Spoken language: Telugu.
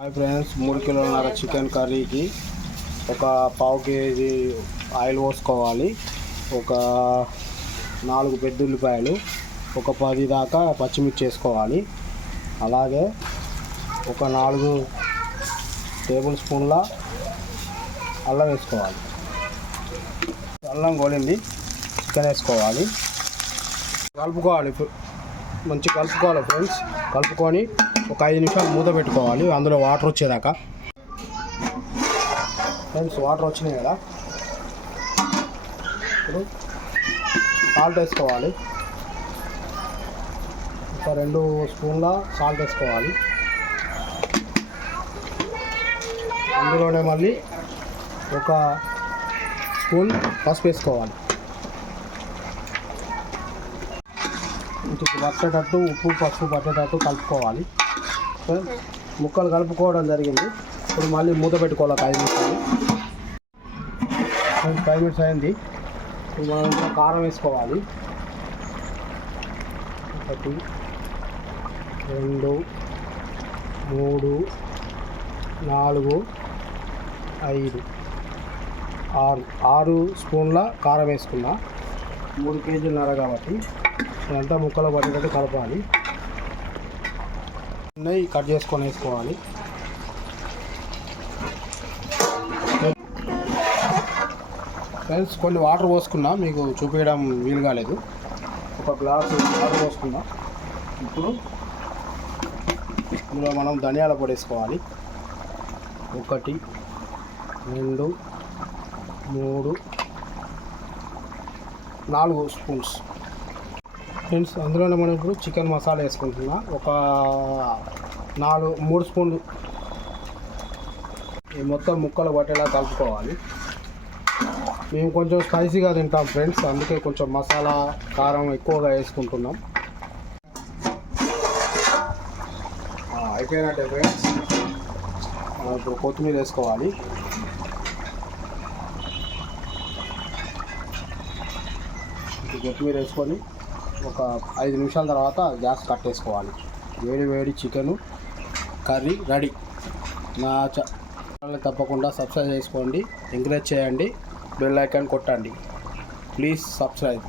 హాయ్ ఫ్రెండ్స్, 3 కిలోల చికెన్ కర్రీకి ఒక పావు కేజీ ఆయిల్ పోసుకోవాలి. ఒక 4 పెద్ద ఉల్లిపాయలు, ఒక 10 దాకా పచ్చిమిర్చి వేసుకోవాలి. అలాగే ఒక 4 టేబుల్ స్పూన్ల అల్లం వేసుకోవాలి. అల్లం గోలింది చికెన్ వేసుకోవాలి. కలుపుకోవాలి, మంచి కలుపుకోవాలి ఫ్రెండ్స్. కలుపుకొని ఒక 5 నిమిషాలు మూత పెట్టుకోవాలి, అందులో వాటర్ వచ్చేదాకా. ఫ్రెండ్స్, వాటర్ వచ్చినాయి కదా, ఇప్పుడు సాల్ట్ వేసుకోవాలి. ఒక 2 స్పూన్ల సాల్ట్ వేసుకోవాలి. అందులోనే మళ్ళీ ఒక స్పూన్ పసుపు వేసుకోవాలి. పట్టేటట్టు ఉప్పు పసుపు పట్టేటట్టు కలుపుకోవాలి. ముక్కలు కలుపుకోవడం జరిగింది. ఇప్పుడు మళ్ళీ మూత పెట్టుకోవాలి 5 నిమిషాలు. 5 మినిట్స్ అయింది. ఇప్పుడు మనం కారం వేసుకోవాలి. 1 2 3 4 5 6 స్పూన్ల కారం వేసుకున్నా. 3 కేజీలున్నర కాబట్టి ఇదంతా ముక్కలు పట్టేటట్టు కలపాలి. నెయ్యి కట్ చేసుకొని వేసుకోవాలి. ఫ్రెండ్స్, కొన్ని వాటర్ పోసుకున్నా, మీకు చూపించడం వీలు కాలేదు. ఒక గ్లాసు వాటర్ పోసుకున్నా. ఇప్పుడు ఇందులో మనం ధనియాల పొడి వేసుకోవాలి. 1 2 3 4 స్పూన్స్. ఫ్రెండ్స్, అందులోనే మనం ఇప్పుడు చికెన్ మసాలా వేసుకుంటున్నా. ఒక 3 స్పూన్లు. ఈ మొత్తం ముక్కలు పట్టేలా కలుపుకోవాలి. మేము కొంచెం స్పైసీగా తింటాం ఫ్రెండ్స్, అందుకే కొంచెం మసాలా కారం ఎక్కువగా వేసుకుంటున్నాం. అయిపోయినట్టే ఫ్రెండ్స్. ఇప్పుడు కొత్తిమీర వేసుకోవాలి. కొత్తిమీర వేసుకొని ఒక 5 నిమిషాల తర్వాత గ్యాస్ కట్టేసుకోవాలి. వేడి చికెను కర్రీ రెడీ. నా ఛానల్ని తప్పకుండా సబ్స్క్రైబ్ చేసుకోండి, ఎంకరేజ్ చేయండి, బెల్ ఐకాన్ కొట్టండి. Please subscribe.